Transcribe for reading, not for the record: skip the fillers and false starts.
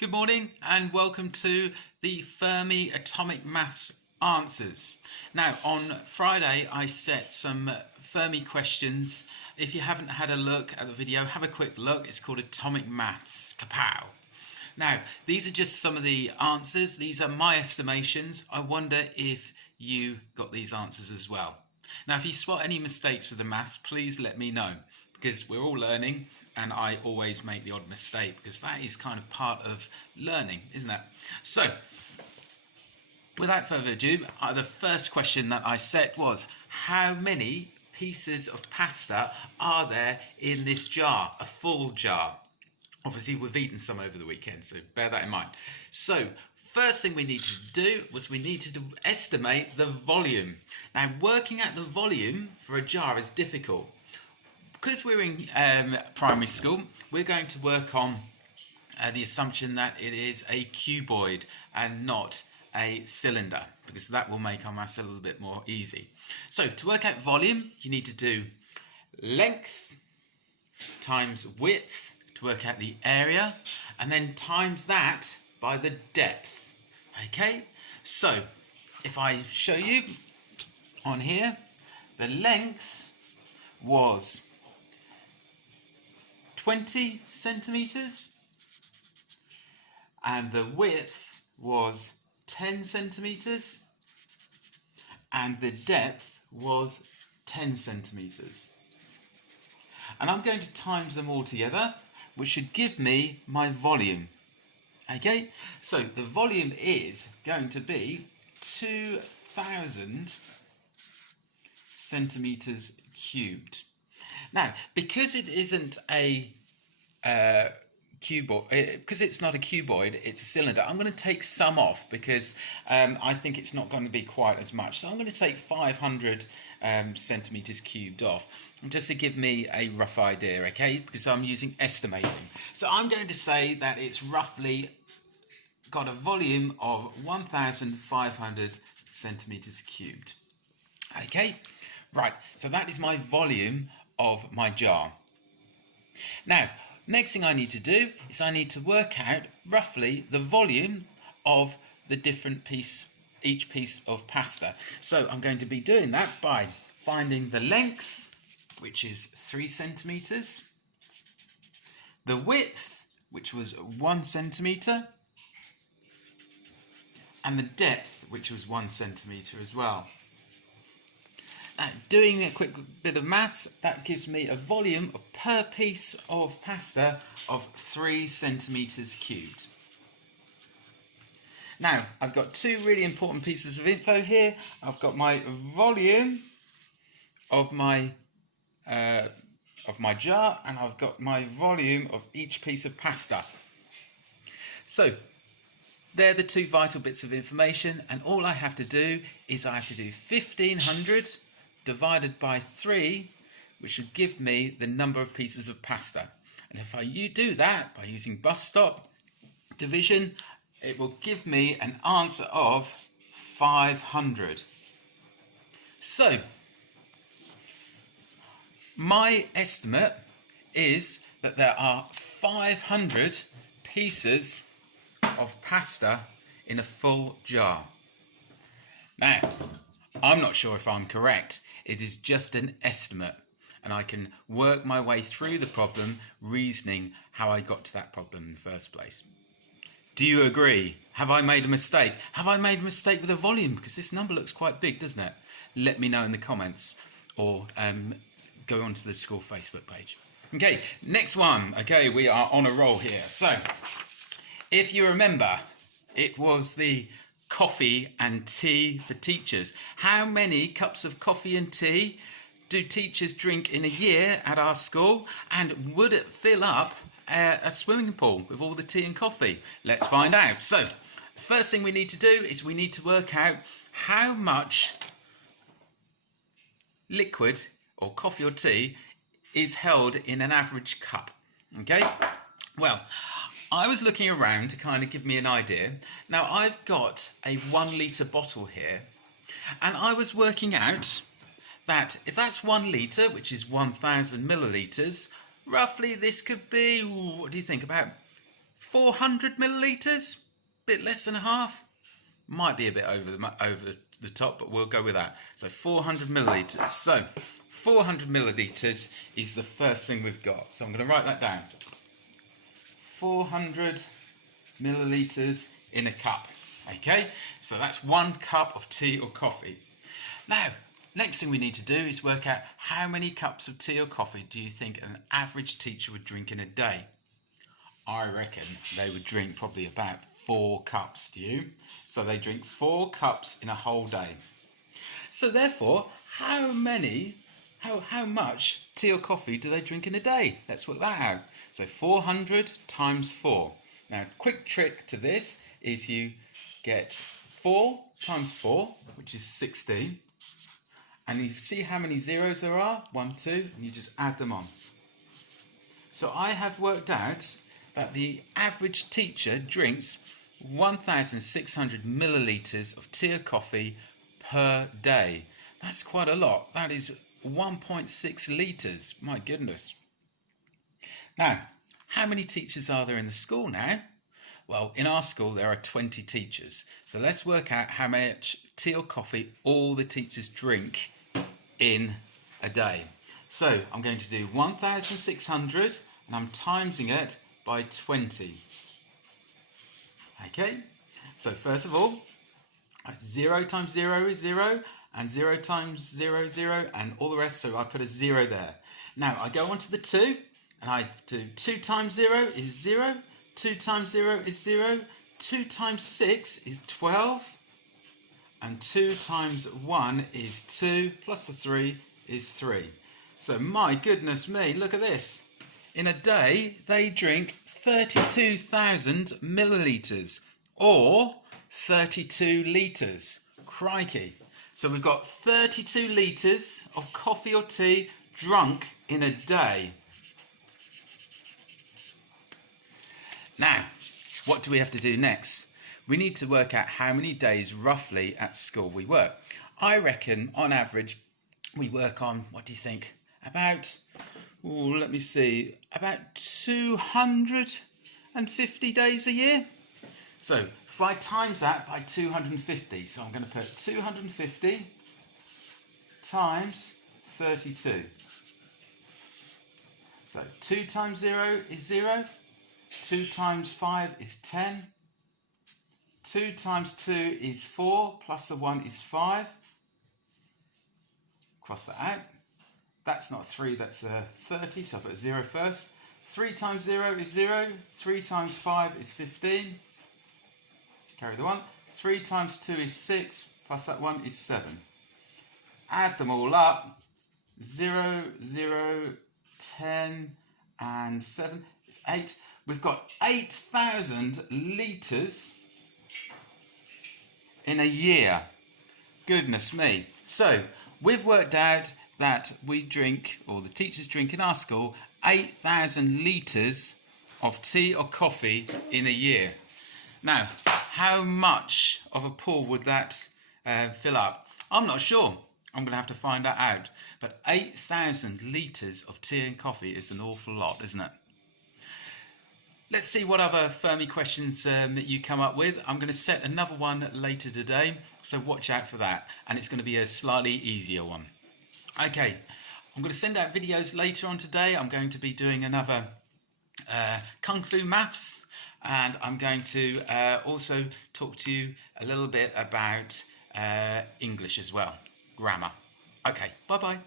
Good morning and welcome to the Fermi Atomic Maths Answers. Now on Friday I set some Fermi questions. If you haven't had a look at the video, have a quick look. It's called Atomic Maths. Kapow! Now these are just some of the answers. These are my estimations. I wonder if you got these answers as well. Now if you spot any mistakes with the maths, please let me know, because we're all learning and I always make the odd mistake, because that is kind of part of learning, isn't it? So, without further ado, the first question that I set was, how many pieces of pasta are there in this jar, a full jar? Obviously, we've eaten some over the weekend, so bear that in mind. So, first thing we needed to do was we needed to estimate the volume. Now, working out the volume for a jar is difficult. Because we're in primary school, we're going to work on the assumption that it is a cuboid and not a cylinder, because that will make our maths a little bit more easy. So to work out volume, you need to do length times width to work out the area, and then times that by the depth. Okay, so if I show you on here, the length was 20 centimeters and the width was 10 centimeters and the depth was 10 centimeters. And I'm going to times them all together, which should give me my volume. Okay, so the volume is going to be 2,000 centimeters cubed. Now, because it isn't a cuboid, because it's not a cuboid, it's a cylinder, I'm going to take some off, because I think it's not going to be quite as much. So I'm going to take 500 centimeters cubed off, just to give me a rough idea, okay? Because I'm using estimating. So I'm going to say that it's roughly got a volume of 1,500 centimeters cubed. Okay, right, so that is my volume of my jar. Now, next thing I need to do is I need to work out roughly the volume of the each piece of pasta. So I'm going to be doing that by finding the length, which is 3 centimeters, the width, which was 1 centimeter, and the depth, which was 1 centimeter as well. Now, doing a quick bit of maths, that gives me a volume per piece of pasta of 3 centimeters cubed. Now, I've got two really important pieces of info here. I've got my volume of my jar, and I've got my volume of each piece of pasta. So, they're the two vital bits of information, and all I have to do is I have to do 1,500 divided by 3, which should give me the number of pieces of pasta. And if I do that by using bus stop division, it will give me an answer of 500. So, my estimate is that there are 500 pieces of pasta in a full jar. Now, I'm not sure if I'm correct. It is just an estimate, and I can work my way through the problem, reasoning how I got to that problem in the first place. Do you agree? Have I made a mistake? Have I made a mistake with the volume? Because this number looks quite big, doesn't it? Let me know in the comments, or go onto the school Facebook page. Okay, next one. Okay, we are on a roll here. So, if you remember, it was the coffee and tea for teachers. How many cups of coffee and tea do teachers drink in a year at our school? And would it fill up a swimming pool with all the tea and coffee? Let's find out. So, the first thing we need to do is we need to work out how much liquid or coffee or tea is held in an average cup. Okay? Well, I was looking around to kind of give me an idea. Now, I've got a 1 litre bottle here, and I was working out that if that's 1 litre, which is 1,000 millilitres, roughly this could be, what do you think, about 400 millilitres, bit less than a half. Might be a bit over the top, but we'll go with that. So 400 millilitres. So 400 millilitres is the first thing we've got. So I'm going to write that down. 400 millilitres in a cup. Okay, so that's 1 cup of tea or coffee. Now, next thing we need to do is work out how many cups of tea or coffee do you think an average teacher would drink in a day? I reckon they would drink probably about 4 cups, do you? So they drink 4 cups in a whole day. So therefore, how much tea or coffee do they drink in a day? Let's work that out. So 400 times 4. Now, quick trick to this is you get 4 times 4, which is 16. And you see how many zeros there are? 1, 2, and you just add them on. So I have worked out that the average teacher drinks 1,600 millilitres of tea or coffee per day. That's quite a lot. That is 1.6 litres. My goodness. Now, how many teachers are there in the school now? Well, in our school there are 20 teachers. So let's work out how much tea or coffee all the teachers drink in a day. So I'm going to do 1,600 and I'm timesing it by 20. Okay, so first of all, 0 times 0 is 0, and 0 times 0 is 0, and all the rest, so I put a 0 there. Now I go on to the 2, and I do 2 times 0 is 0, 2 times 0 is 0, 2 times 6 is 12, and 2 times 1 is 2, plus the 3 is 3. So my goodness me, look at this. In a day, they drink 32,000 millilitres, or 32 litres. Crikey. So we've got 32 litres of coffee or tea drunk in a day. Now, what do we have to do next? We need to work out how many days roughly at school we work. I reckon on average we work on, what do you think, about, let me see, about 250 days a year. So if I times that by 250, so I'm going to put 250 times 32. So 2 times 0 is 0, 2 times 5 is 10, 2 times 2 is 4, plus the 1 is 5. Cross that out. That's not 3, that's 30, so I put 0 first. 3 times 0 is 0, 3 times 5 is 15. Carry the 1. 3 times 2 is 6, plus that 1 is 7. Add them all up. 0, 0, 10, and 7 is 8. We've got 8,000 litres in a year. Goodness me. So, we've worked out that we drink, or the teachers drink in our school, 8,000 litres of tea or coffee in a year. Now, how much of a pool would that fill up? I'm not sure. I'm going to have to find that out. But 8,000 litres of tea and coffee is an awful lot, isn't it? Let's see what other Fermi questions that you come up with. I'm going to set another one later today, so watch out for that. And it's going to be a slightly easier one. Okay, I'm going to send out videos later on today. I'm going to be doing another Kung Fu Maths, and I'm going to also talk to you a little bit about English as well, grammar. Okay, bye-bye.